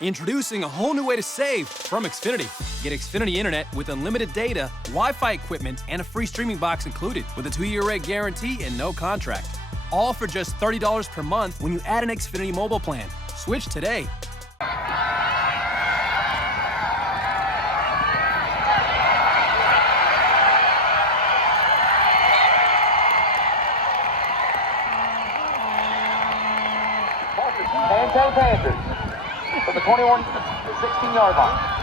Introducing a whole new way to save from Xfinity. Get Xfinity Internet with unlimited data, Wi-Fi equipment, and a free streaming box included with a 2-year rate guarantee and no contract. All for just $30 per month when you add an Xfinity mobile plan. Switch today. Panthers from the 21 to 16-yard line.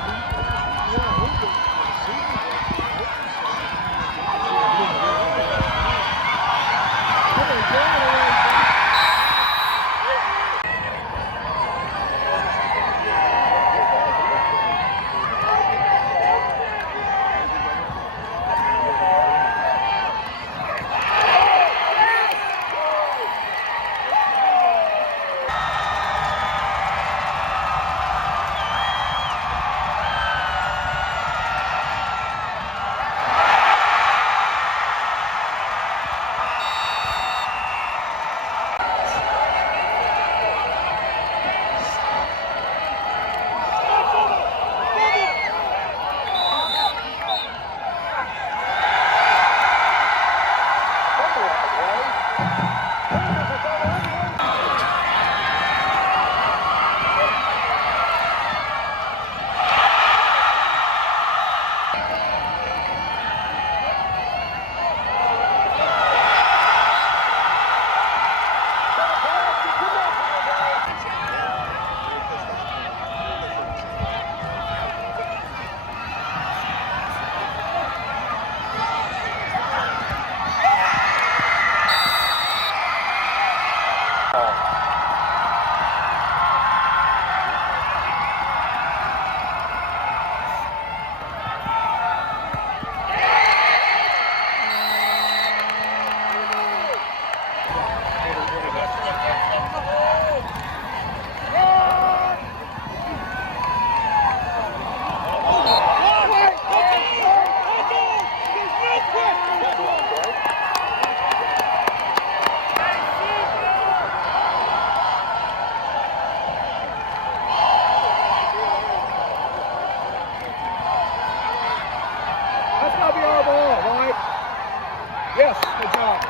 Yes, good job.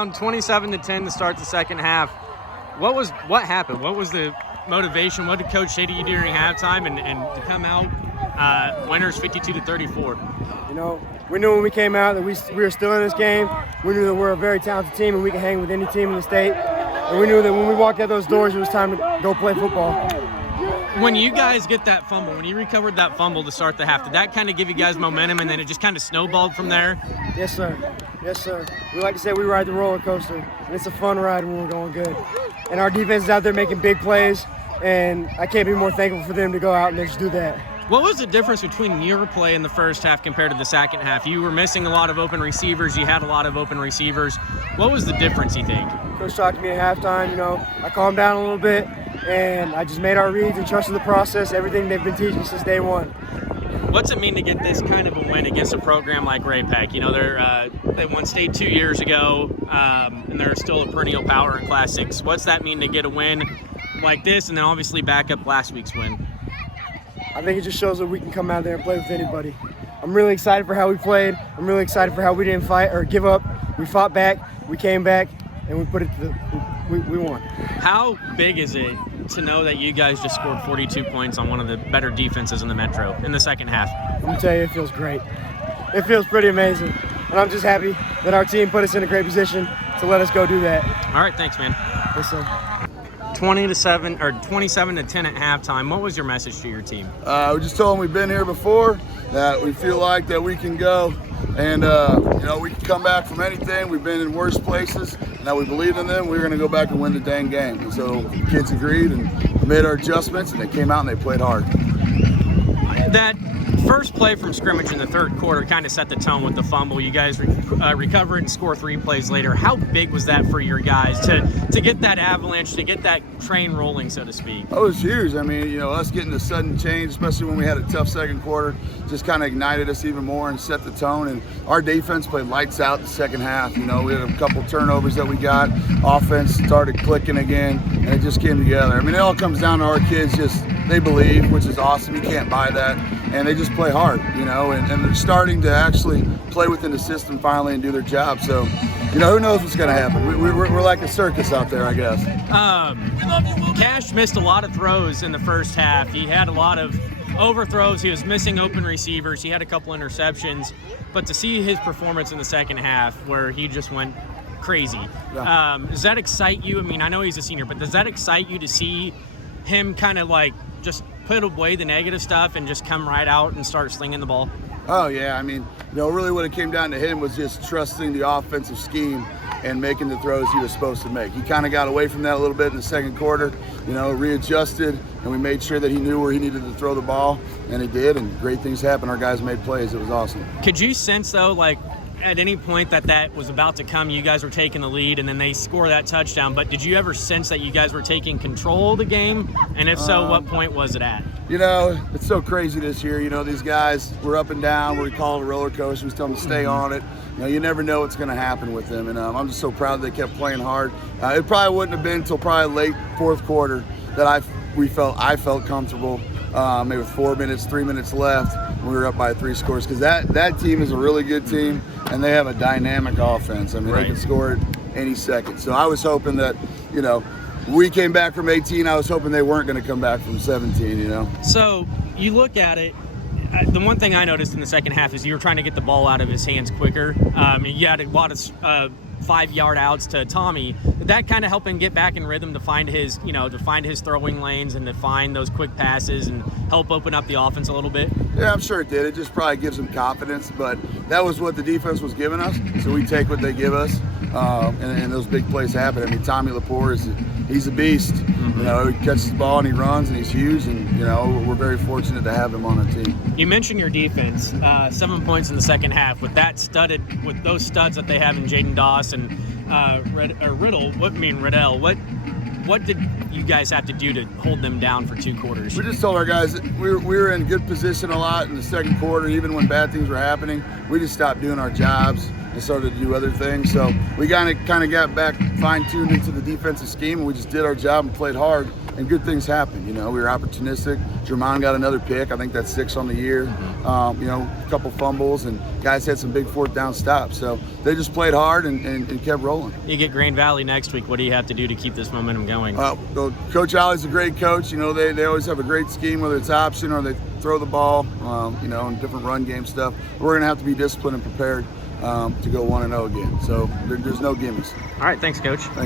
Down 27-10 to start the second half. What happened? What was the motivation? What did Coach say to you during halftime and to come out winners 52-34? You know, we knew when we came out that we were still in this game. We knew that we're a very talented team and we can hang with any team in the state. And we knew that when we walked out those doors, it was time to go play football. When you guys get that fumble, when you recovered that fumble to start the half, did that kind of give you guys momentum and then it just kind of snowballed from there? Yes, sir. Yes, sir. We like to say we ride the roller coaster, and it's a fun ride when we're going good. And our defense is out there making big plays, and I can't be more thankful for them to go out and just do that. What was the difference between your play in the first half compared to the second half? You were missing a lot of open receivers. You had a lot of open receivers. What was the difference, you think? Coach talked to me at halftime. You know, I calmed down a little bit, and I just made our reads and trusted the process, everything they've been teaching since day one. What's it mean to get this kind of a win against a program like Ray Peck? You know, they won state 2 years ago, and they're still a perennial power in Class 6. What's that mean to get a win like this and then obviously back up last week's win? I think it just shows that we can come out there and play with anybody. I'm really excited for how we played. I'm really excited for how we didn't fight or give up. We fought back, we came back, and we put it to we won. How big is it to know that you guys just scored 42 points on one of the better defenses in the Metro in the second half? I'm going to tell you, it feels great. It feels pretty amazing. And I'm just happy that our team put us in a great position to let us go do that. All right, thanks, man. Yes, sir. 20-7 or 27-10 at halftime. What was your message to your team? We just told them we've been here before, that we feel like that we can go and we can come back from anything. We've been in worse places, and that we believed in them. We were going to go back and win the dang game. And so the kids agreed and made our adjustments, and they came out and they played hard. That first play from scrimmage in the third quarter kind of set the tone with the fumble. You guys recover it and score 3 plays later. How big was that for your guys to get that avalanche, to get that train rolling, so to speak? Oh, it was huge. I mean, us getting the sudden change, especially when we had a tough second quarter, just kind of ignited us even more and set the tone. And our defense played lights out the second half. We had a couple turnovers that we got. Offense started clicking again, and it just came together. I mean, it all comes down to our kids they believe, which is awesome. You can't buy that. And they just play hard, and they're starting to actually play within the system finally and do their job. So, who knows what's going to happen? We're like a circus out there, I guess. Cash missed a lot of throws in the first half. He had a lot of overthrows. He was missing open receivers. He had a couple interceptions. But to see his performance in the second half where he just went crazy, does that excite you? I mean, I know he's a senior, but does that excite you to see him kind of like just put away the negative stuff and just come right out and start slinging the ball? Oh, yeah. I mean, really what it came down to him was just trusting the offensive scheme and making the throws he was supposed to make. He kind of got away from that a little bit in the second quarter, readjusted, and we made sure that he knew where he needed to throw the ball, and he did, and great things happened. Our guys made plays. It was awesome. Could you sense, though, like, at any point that was about to come, you guys were taking the lead and then they score that touchdown, but did you ever sense that you guys were taking control of the game? And if so, what point was it at? It's so crazy this year. These guys were up and down. We call it a roller coaster. We tell them to stay on it. You never know what's going to happen with them. And I'm just so proud they kept playing hard. It probably wouldn't have been until probably late fourth quarter that I felt comfortable. Maybe with 3 minutes left, we were up by 3 scores, because that team is a really good team, and they have a dynamic offense. I mean, They can score it any second. So I was hoping that, we came back from 18. I was hoping they weren't going to come back from 17, So you look at it, the one thing I noticed in the second half is you were trying to get the ball out of his hands quicker. You had a lot of 5-yard outs to Tommy. Did that kind of help him get back in rhythm to find his throwing lanes and to find those quick passes and help open up the offense a little bit? Yeah, I'm sure it did. It just probably gives him confidence, but that was what the defense was giving us, so we take what they give us, and those big plays happen. I mean, Tommy Lepore he's a beast. He catches the ball and he runs and he's huge, and we're very fortunate to have him on the team. You mentioned your defense, 7 points in the second half. With those studs that they have in Jaden Doss and Riddell, what did you guys have to do to hold them down for 2 quarters? We just told our guys that we were in good position a lot in the second quarter. Even when bad things were happening, we just stopped doing our jobs and started to do other things. So we kind of got back fine-tuned into the defensive scheme, and we just did our job and played hard, and good things happened. We were opportunistic. Jermon got another pick. I think that's 6 on the year. A couple fumbles, and guys had some big 4th down stops. So they just played hard and kept rolling. You get Grand Valley next week. What do you have to do to keep this momentum going? Coach Ollie's a great coach. They always have a great scheme, whether it's option or they throw the ball, and different run game stuff. We're going to have to be disciplined and prepared to go 1-0 again. So there's no gimmicks. All right, thanks, Coach.